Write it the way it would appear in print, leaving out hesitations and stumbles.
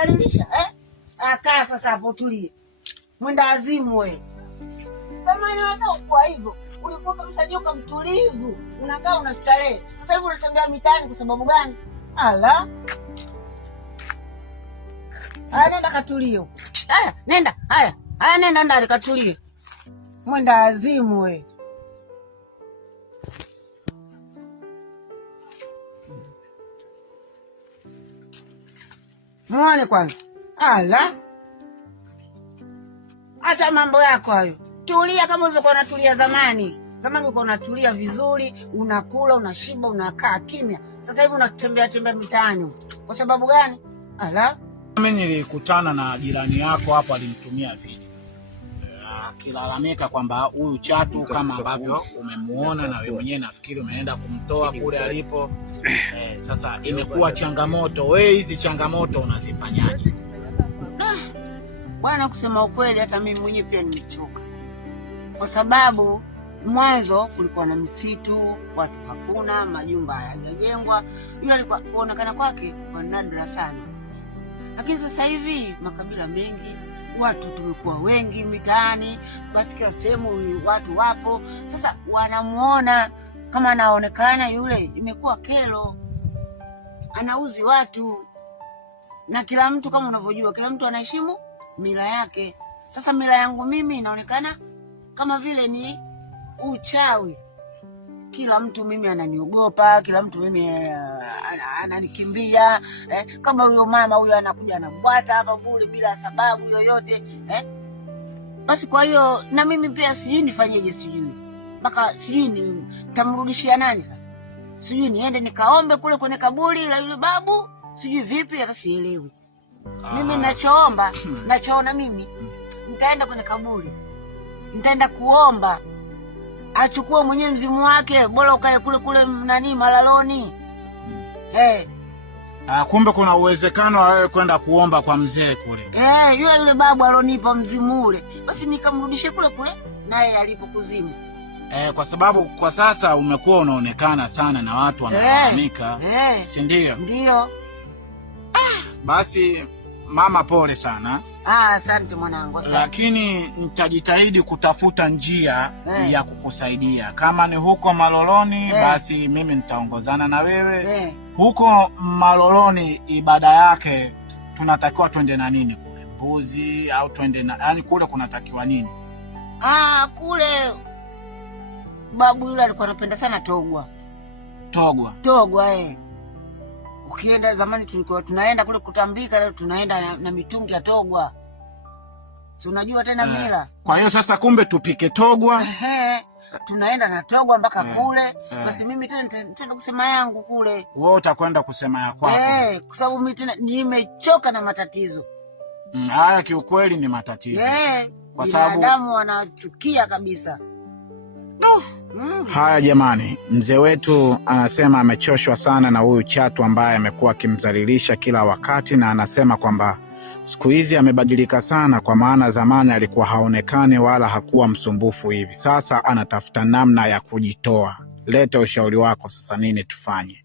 kunidhalilisha Akaa sasa hapo tulie. Mwenda azimu wewe. Kama ni hata kwa hivyo, ulikuwa kabisa joka mtulivu, unakaa unastarehe. Sasa hivi unatembea mitaani kwa sababu gani? Ala. Nenda katulie. Nenda. Haya, nenda ndani katulie. Mwenda azimu wewe. Muone kwanza. Ala. Hata mambo yako hayo. Tulia kama ulivyokuwa unatulia zamani. Zamani ulikuwa unatulia vizuri, unakula, unashiba, unakaa kimya. Sasa hivi unatembea mitaani. Kwa sababu gani? Ala. Mimi nilikutana na jirani yako hapo, alinitumia video. Akilalamika kwamba huyu Chatu kama ambavyo umemuona na wewe mwenyewe nafikiri umeenda kumtoa kule alipo. Sasa imekuwa changamoto. Wewe hizi changamoto unazifanyaje? Bwana, kusema ukweli hata mimi mwenyewe pia nimechoka. Kwa sababu mwanzo kulikuwa na misitu, watu hakuna, majumba hayajajengwa. Yule alikuwa kuonekana kwake kwa nadra sana. Lakini sasa hivi makabila mengi, watu tumekuwa wengi mitaani, basi kila sehemu watu wapo. Sasa wanamuona kama anaonekana yule, imekuwa kero. Anauzi watu. Na kila mtu kama unavyojua, kila mtu anaheshimu mila yake. Sasa mila yangu mimi inaonekana kama vile ni uchawi. Kila mtu mimi ananiogopa, kila mtu mimi ananikimbia. Kama huyo mama huyo anakuja anabwata hapa bure bila sababu yoyote. Basi kwa hiyo na mimi pia sijui nifanyeje, sijui. Mpaka sijui nitamrudishia nani sasa. Sijui niende nikaombe kule kwenye kaburi la yule babu, sijui vipi, hata sielewi. Mimi nachoona mimi nitaenda kwenye kaburi. Nitaenda kuomba achukue mwenyewe mzimu wake, bora ukae kule nani malaloni. Kumbe kuna uwezekano wa wewe kwenda kuomba kwa mzee kule. Yule babu alonipa mzimu ule, basi nikamrudishe kule naye alipo kuzimu. Kwa sababu kwa sasa umekuwa unaonekana sana na watu wanalalamika. Si ndio? Ndio. Basi mama, pole sana. Asante mwanangu. Lakini nitajitahidi kutafuta njia ya kukusaidia. Kama ni huko Maloloni, basi mimi nitaongozana na wewe. Huko Maloloni ibada yake tunatakiwa twende na nini kule? Mbuzi au twende na yani kule kunatakiwa nini? Kule babu yule alikuwa anapenda sana togwa. Togwa. Ukienda zamani tulikuwa tunaenda kule kutambika, leo tunaenda na mitungi ya togwa. Si unajua tena mila. Kwa hiyo sasa kumbe tupike togwa. Tunaenda na togwa mpaka kule. Basi mimi tena kusema yangu kule. Wewe utakwenda kusema ya kwako. Kwa sababu mimi tena nimechoka na matatizo. Haya kiukweli ni matatizo. Kwa sababu binadamu wanachukia kabisa. Haya jamani, mzee wetu anasema amechoshwa sana na huyu Chatu ambaye amekuwa akimdhalilisha kila wakati, na anasema kwamba siku hizi amebadilika sana, kwa maana zamani alikuwa haonekane wala hakuwa msumbufu hivi. Sasa anatafuta namna ya kujitoa. Leta ushauri wako sasa, nini tufanye?